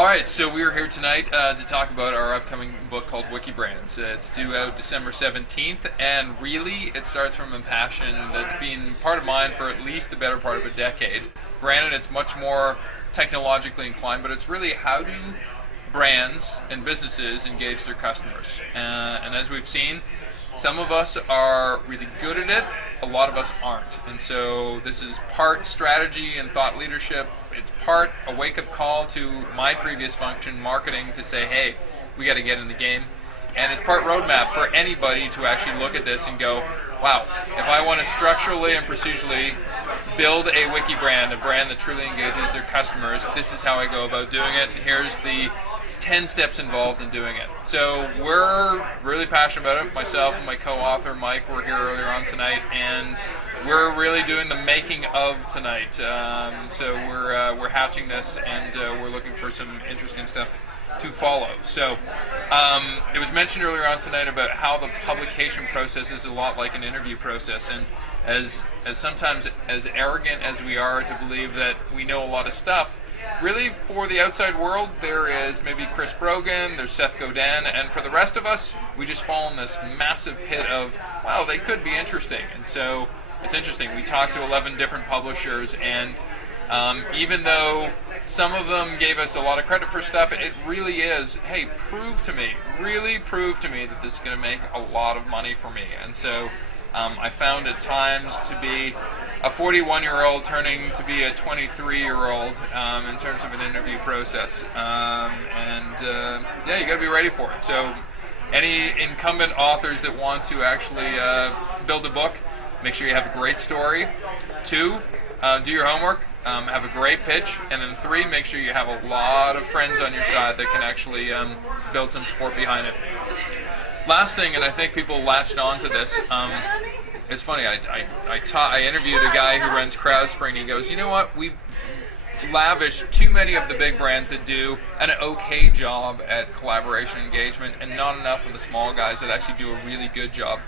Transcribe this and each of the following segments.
Alright, so we are here tonight to talk about our upcoming book called Wikibrands. It's due out December 17th, and really it starts from a passion that's been part of mine for at least the better part of a decade. Granted, it's much more technologically inclined, but it's really how do brands and businesses engage their customers. And as we've seen, some of us are really good at it, a lot of us aren't. And so this is part strategy and thought leadership. It's part a wake-up call to my previous function, marketing, to say, hey, we got to get in the game. And it's part roadmap for anybody to actually look at this and go, wow, if I want to structurally and procedurally build a wiki brand, a brand that truly engages their customers, this is how I go about doing it. Here's the 10 steps involved in doing it. So we're really passionate about it. Myself and my co-author Mike were here earlier on tonight, and we're really doing the making of tonight. So we're hatching this, and we're looking for some interesting stuff to follow. So it was mentioned earlier on tonight about how the publication process is a lot like an interview process, and as sometimes as arrogant as we are to believe that we know a lot of stuff, really, for the outside world, there is maybe Chris Brogan, there's Seth Godin, and for the rest of us, we just fall in this massive pit of, wow, they could be interesting. And so it's interesting. We talked to 11 different publishers, and even though some of them gave us a lot of credit for stuff, it really is, hey, really prove to me that this is going to make a lot of money for me. And so I found at times to be a 41-year-old turning to be a 23-year-old in terms of an interview process. Yeah, you got to be ready for it. So any incumbent authors that want to actually build a book, make sure you have a great story. 2, do your homework, have a great pitch. And then 3, make sure you have a lot of friends on your side that can actually build some support behind it. Last thing, and I think people latched on to this, it's funny, I interviewed a guy who runs CrowdSpring, and he goes, you know what, we lavish too many of the big brands that do an okay job at collaboration engagement, and not enough of the small guys that actually do a really good job.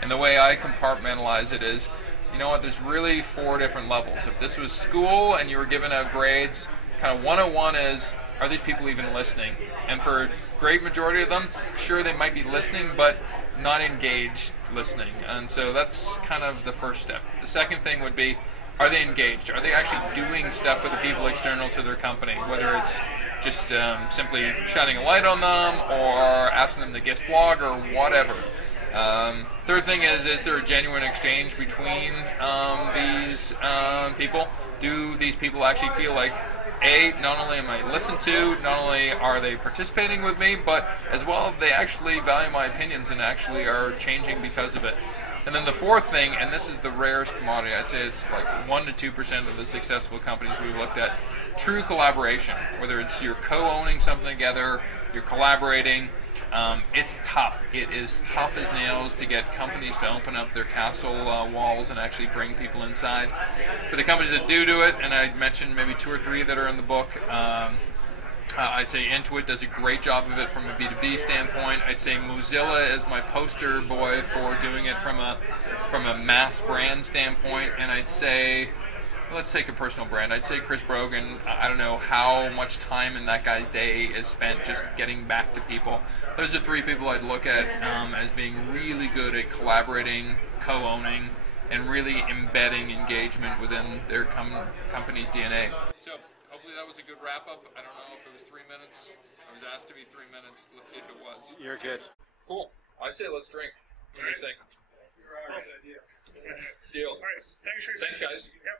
And the way I compartmentalize it is, you know what, there's really 4 different levels. If this was school and you were giving out grades, kind of 101 is, are these people even listening? And for a great majority of them, sure, they might be listening, but not engaged listening. And so that's kind of the first step. The second thing would be, are they engaged? Are they actually doing stuff with the people external to their company, whether it's just simply shining a light on them or asking them to guest blog or whatever. Third thing is there a genuine exchange between these people? Do these people actually feel like, A, not only am I listened to, not only are they participating with me, but as well they actually value my opinions and actually are changing because of it. And then the fourth thing, and this is the rarest commodity, I'd say it's like 1 to 2% of the successful companies we've looked at, true collaboration. Whether it's you're co-owning something together, you're collaborating, it's tough. It is tough as nails to get companies to open up their castle walls and actually bring people inside. For the companies that do it, and I mentioned maybe 2 or 3 that are in the book, I'd say Intuit does a great job of it from a B2B standpoint. I'd say Mozilla is my poster boy for doing it from a mass brand standpoint, and I'd say, let's take a personal brand. I'd say Chris Brogan. I don't know how much time in that guy's day is spent just getting back to people. Those are 3 people I'd look at as being really good at collaborating, co-owning, and really embedding engagement within their company's DNA. So hopefully that was a good wrap-up. I don't know if it was 3 minutes. I was asked to be 3 minutes. Let's see if it was. You're good. Cool. I say let's drink. What do you think? Good idea. Deal. All right. Thanks, guys. Yep.